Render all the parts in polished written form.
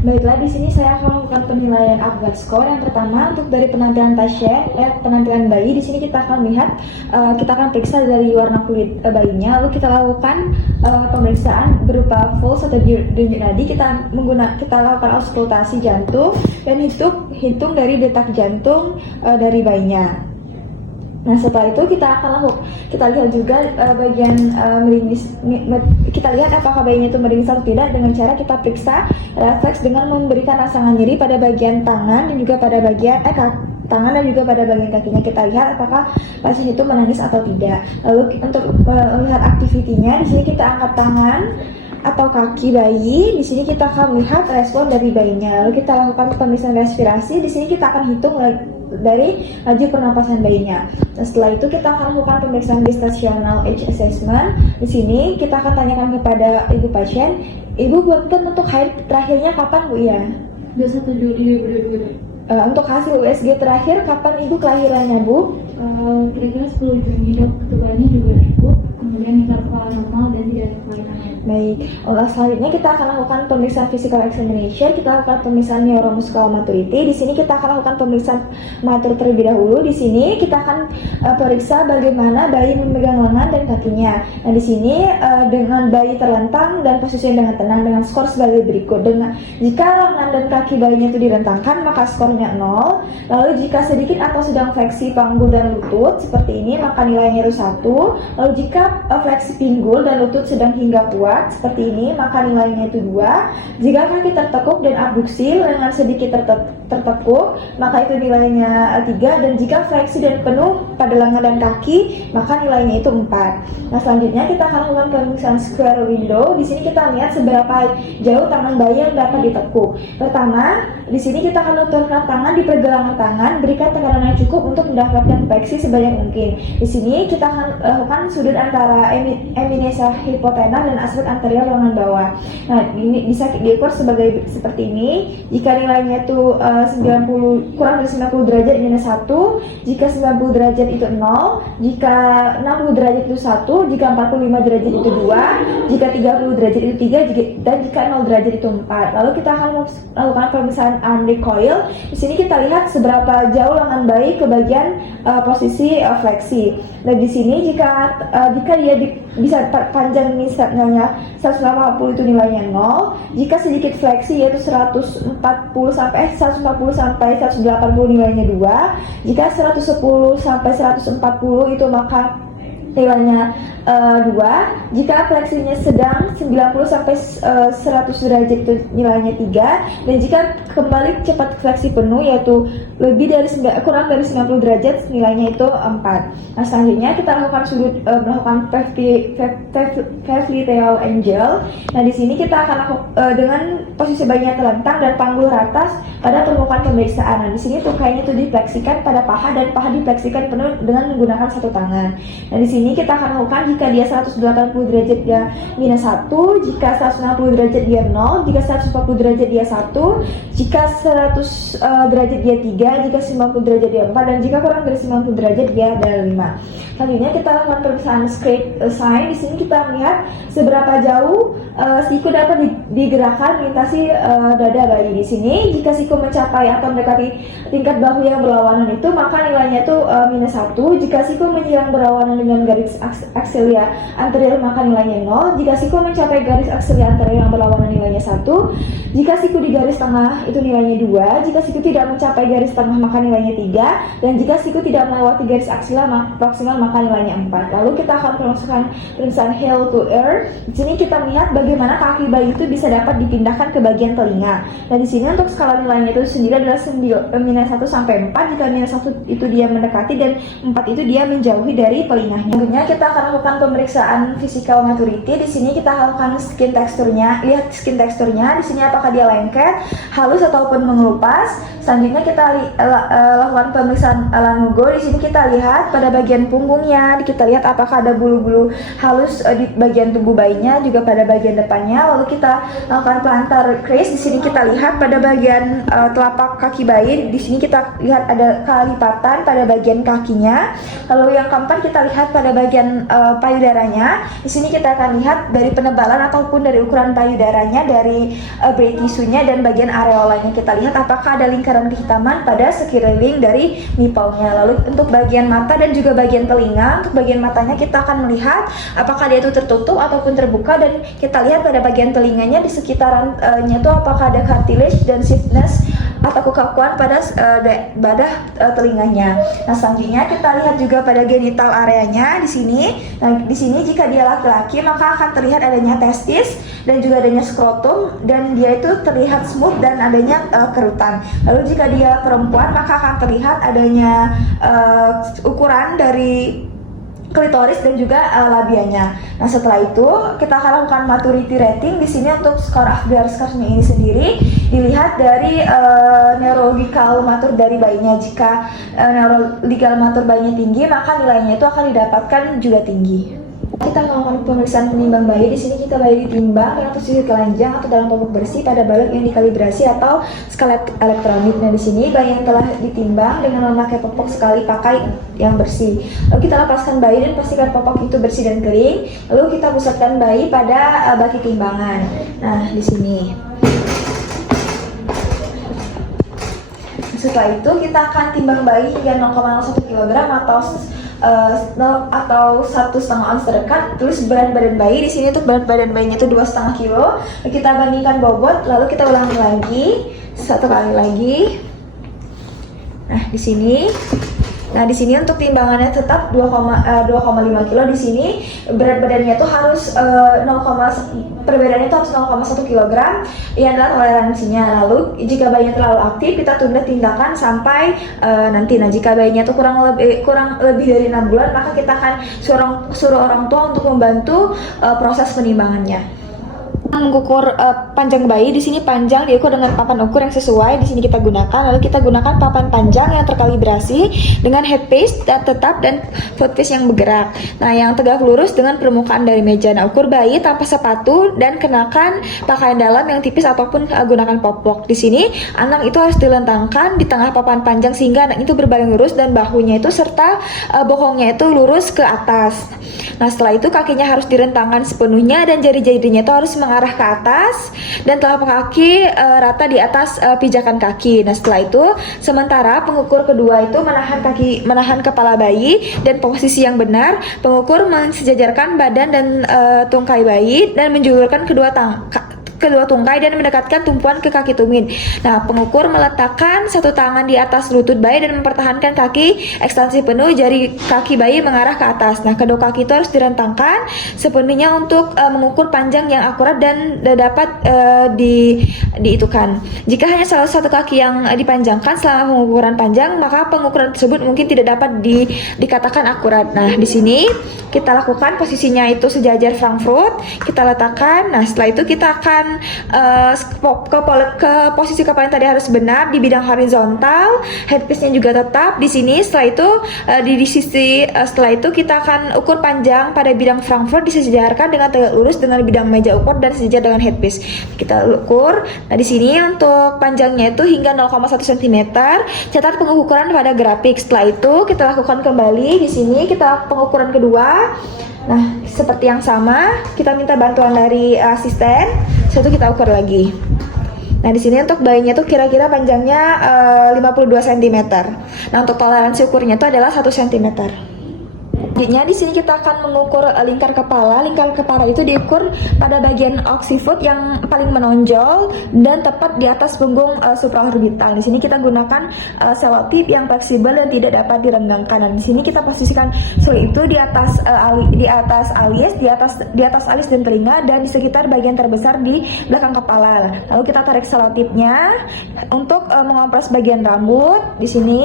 Baiklah, di sini saya akan melakukan penilaian Apgar Score. Yang pertama, untuk dari penampilan pasien, penampilan bayi, di sini kita akan lihat, kita akan periksa dari warna kulit bayinya, lalu kita lakukan pemeriksaan berupa pulse atau denyut nadi. Kita lakukan auskultasi jantung dan hitung dari detak jantung dari bayinya. Nah, setelah itu kita lihat juga bagian meringis. Kita lihat apakah bayinya itu meringis atau tidak dengan cara kita periksa refleks dengan memberikan rangsangan nyeri pada bagian tangan dan juga pada bagian tangan dan juga pada bagian kakinya. Kita lihat apakah pasien itu menangis atau tidak. Lalu untuk melihat aktivitinya, di sini kita angkat tangan atau kaki bayi. Di sini kita akan melihat respon dari bayinya. Lalu kita lakukan pemeriksaan respirasi. Di sini kita akan hitung dari laju pernapasan bayinya. Nah, setelah itu kita akan lakukan pemeriksaan gestational age assessment. Di sini kita akan tanyakan kepada ibu pasien, ibu bukan untuk haid terakhirnya kapan, Bu ya? 21 Juli 2022. Untuk hasil USG terakhir kapan ibu kelahirannya, Bu? Kira-kira 10 Juni, dok. Ketubannya juga ibu. Kemudian interval normal dan tidak ada kelainan. Baik, selanjutnya kita akan lakukan pemeriksaan physical examination. Kita lakukan pemeriksaan neuromuscular maturity. Di sini kita akan lakukan pemeriksaan matur terlebih dahulu. Di sini kita akan periksa bagaimana bayi memegang lengan dan kakinya. Nah, di sini dengan bayi terlentang dan posisinya dengan tenang dengan skor sebagai berikut. Jika lengan dan kaki bayinya itu direntangkan, maka skornya 0. Lalu jika sedikit atau sedang fleksi panggul dan lutut seperti ini, maka nilainya itu 1. Lalu jika fleksi pinggul dan lutut sedang hingga kuat seperti ini, maka nilainya itu 2. Jika kaki tertekuk dan abduksi lengan sedikit tertekuk, maka itu nilainya 3. Dan jika fleksi dan penuh pada lengan dan kaki, maka nilainya itu 4. Nah, selanjutnya kita akan melakukan pemeriksaan square window. Di sini kita lihat seberapa jauh tangan bayi yang dapat ditekuk. Pertama, di sini kita akan letakkan tangan di pergelangan tangan, berikan tekanan yang cukup untuk mendapatkan fleksi sebanyak mungkin. Di sini kita akan lakukan sudut antara eminensia hipotenar dan aspek anterior lengan bawah. Nah, ini bisa diukur seperti ini. Jika nilainya itu 90 kurang dari 90 derajat minus 1, jika 90 derajat itu 0, jika 60 derajat itu 1, jika 45 derajat itu 2, jika 30 derajat itu 3, dan jika 0 derajat itu 4. Lalu kita akan melakukan pemeriksaan unrecoil. Di sini kita lihat seberapa jauh lengan bayi ke bagian posisi fleksi. Dan di sini jika dia bisa panjang misalnya 180 itu nilainya 0. Jika sedikit fleksi yaitu 140 sampai 180 nilainya 2. Jika 110 sampai 140 itu maka nilainya 2. Jika fleksinya sedang 90 sampai 100 derajat itu nilainya 3. Dan jika kembali cepat fleksi penuh yaitu kurang dari 90 derajat nilainya itu 4. Nah, selanjutnya kita melakukan popliteal angle. Nah, di sini kita akan dengan posisi bayinya terlentang dan panggul rata pada permukaan pemeriksaan. Nah, di sini tukainya itu difleksikan pada paha dan paha difleksikan penuh dengan menggunakan satu tangan. Nah, di sini kita akan lakukan jika dia 180 derajat dia minus 1, jika 160 derajat dia 0, jika 140 derajat dia 1, jika 100 derajat dia 3, jika 90 derajat dia 4, dan jika kurang dari 90 derajat dia adalah 5. Selanjutnya kita lakukan pemeriksaan scrape sign. Di sini kita melihat seberapa jauh siku dapat digerakkan melintasi dada bayi. Di sini jika siku mencapai atau mendekati tingkat bahu yang berlawanan itu, maka nilainya itu minus 1. Jika siku menyerang berlawanan dengan garis aksilia anterior, maka nilainya 0. Jika siku mencapai garis aksilia anterior yang berlawanan, nilainya 1. Jika siku di garis tengah itu nilainya 2. Jika siku tidak mencapai garis tengah, maka nilainya 3. Dan jika siku tidak melewati garis aksial proksimal, maka nilainya 4. Lalu kita akan melakukan pemeriksaan heel to ear. Di sini kita melihat bagaimana kaki bayi itu bisa dapat dipindahkan ke bagian telinga. Dan di sini untuk skala nilainya itu sendiri adalah minus 1 sampai 4. Jika minus 1 itu dia mendekati dan 4 itu dia menjauhi dari telinganya. Selanjutnya kita akan lakukan pemeriksaan physical maturity. Di sini kita lakukan skin teksturnya. Lihat skin teksturnya. Di sini apakah dia lengket, halus ataupun mengelupas. Selanjutnya kita lakukan pemeriksaan lanugo. Di sini kita lihat pada bagian punggungnya, kita lihat apakah ada bulu-bulu halus di bagian tubuh bayinya, juga pada bagian depannya. Lalu kita lakukan plantar crease. Di sini kita lihat pada bagian telapak kaki bayi. Di sini kita lihat ada kelipatan pada bagian kakinya. Lalu yang keempat kita lihat pada pada bagian payudaranya. Di sini kita akan lihat dari penebalan ataupun dari ukuran payudaranya, dari braid tisunya dan bagian areolanya. Kita lihat apakah ada lingkaran kehitaman pada sekeliling dari nipple-nya. Lalu untuk bagian mata dan juga bagian telinga, untuk bagian matanya kita akan melihat apakah dia itu tertutup ataupun terbuka, dan kita lihat pada bagian telinganya di sekitarannya itu apakah ada cartilage dan stiffness atau kekakuan pada telinganya. Nah, selanjutnya kita lihat juga pada genital areanya di sini. Nah, di sini jika dia laki-laki maka akan terlihat adanya testis dan juga adanya skrotum, dan dia itu terlihat smooth dan adanya kerutan. Lalu jika dia perempuan maka akan terlihat adanya ukuran dari klitoris dan juga labianya. Nah, setelah itu kita akan lakukan maturity rating. Di sini untuk skor Afdhar score-nya ini sendiri dilihat dari neurological matur dari bayinya. Jika neurological matur bayinya tinggi, maka nilainya itu akan didapatkan juga tinggi. Kita melakukan pemeriksaan penimbang bayi. Di sini kita bayi ditimbang dengan posisi telanjang atau dalam popok bersih pada balok yang dikalibrasi atau skala elektronik. Nah, di sini bayi yang telah ditimbang dengan memakai popok sekali pakai yang bersih. Lalu kita lepaskan bayi dan pastikan popok itu bersih dan kering. Lalu kita pusatkan bayi pada baki timbangan. Nah, di sini. Setelah itu kita akan timbang bayi hingga 0,1 kg atau 1,5 ons terdekat. Tulis berat badan bayi. Di sini untuk berat badan bayinya itu 2,5 kg. Kita bandingkan bobot, lalu kita ulangi lagi satu kali lagi. Nah, di sini. Nah, di sini untuk timbangannya tetap 2,5 kg. Di sini berat badannya itu harus perbedaannya itu harus 0,1 kg. Ini adalah toleransinya. Lalu jika bayinya terlalu aktif, kita tunda tindakan sampai nanti. Nah, jika bayinya itu kurang lebih dari 6 bulan, maka kita akan suruh orang tua untuk membantu proses penimbangannya. Mengukur panjang bayi. Di sini panjang diukur dengan papan ukur yang sesuai. Di sini kita gunakan. Lalu kita gunakan papan panjang yang terkalibrasi dengan headpiece tetap dan footpiece yang bergerak. Nah, yang tegak lurus dengan permukaan dari meja. Nah, ukur bayi tanpa sepatu dan kenakan pakaian dalam yang tipis ataupun gunakan popok. Di sini anak itu harus dilentangkan di tengah papan panjang sehingga anak itu berbaring lurus dan bahunya itu serta bokongnya itu lurus ke atas. Nah, setelah itu kakinya harus direntangkan sepenuhnya dan jari-jarinya itu harus mengarah ke atas dan telapak kaki rata di atas pijakan kaki. Nah, setelah itu sementara pengukur kedua itu menahan kepala bayi dan posisi yang benar. Pengukur mensejajarkan badan dan tungkai bayi dan menjulurkan kedua tungkai dan mendekatkan tumpuan ke kaki tumit. Nah, pengukur meletakkan satu tangan di atas lutut bayi dan mempertahankan kaki ekstensi penuh, jari kaki bayi mengarah ke atas. Nah, kedua kaki itu harus direntangkan sepenuhnya untuk mengukur panjang yang akurat dan dapat diitukan. Jika hanya salah satu kaki yang dipanjangkan selama pengukuran panjang, maka pengukuran tersebut mungkin tidak dapat dikatakan akurat. Nah, di sini kita lakukan posisinya itu sejajar Frankfurt, kita letakkan. Nah, setelah itu kita akan ke posisi kepala yang tadi harus benar di bidang horizontal, headpiece-nya juga tetap di sini. Setelah itu setelah itu kita akan ukur panjang pada bidang Frankfurt disejajarkan dengan tegak lurus dengan bidang meja ukur dan sejajar dengan headpiece. Kita ukur. Nah, di sini untuk panjangnya itu hingga 0,1 cm. Catat pengukuran pada grafik. Setelah itu kita lakukan kembali. Di sini kita pengukuran kedua. Nah, seperti yang sama, kita minta bantuan dari asisten. Setelah itu kita ukur lagi. Nah, di sini untuk bayinya tuh kira-kira panjangnya 52 cm. Nah, untuk toleransi ukurnya itu adalah 1 cm. Selanjutnya di sini kita akan mengukur lingkar kepala. Lingkar kepala itu diukur pada bagian occiput yang paling menonjol dan tepat di atas punggung supraorbital. Di sini kita gunakan selotip yang fleksibel dan tidak dapat direnggangkan. Dan di sini kita posisikan sel itu di atas alis dan telinga dan di sekitar bagian terbesar di belakang kepala. Lalu kita tarik selotipnya untuk mengompres bagian rambut di sini.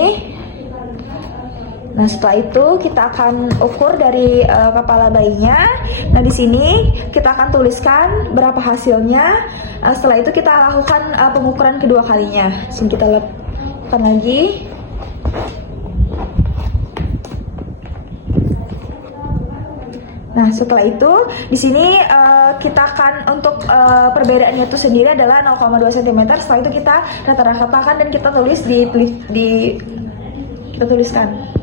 Nah, setelah itu kita akan ukur dari kepala bayinya. Nah, di sini kita akan tuliskan berapa hasilnya. Setelah itu kita lakukan pengukuran kedua kalinya. Sini kita lakukan lagi. Nah, setelah itu di sini kita akan untuk perbedaannya itu sendiri adalah 0,2 cm. Setelah itu kita rata-ratakan dan kita tulis kita tuliskan.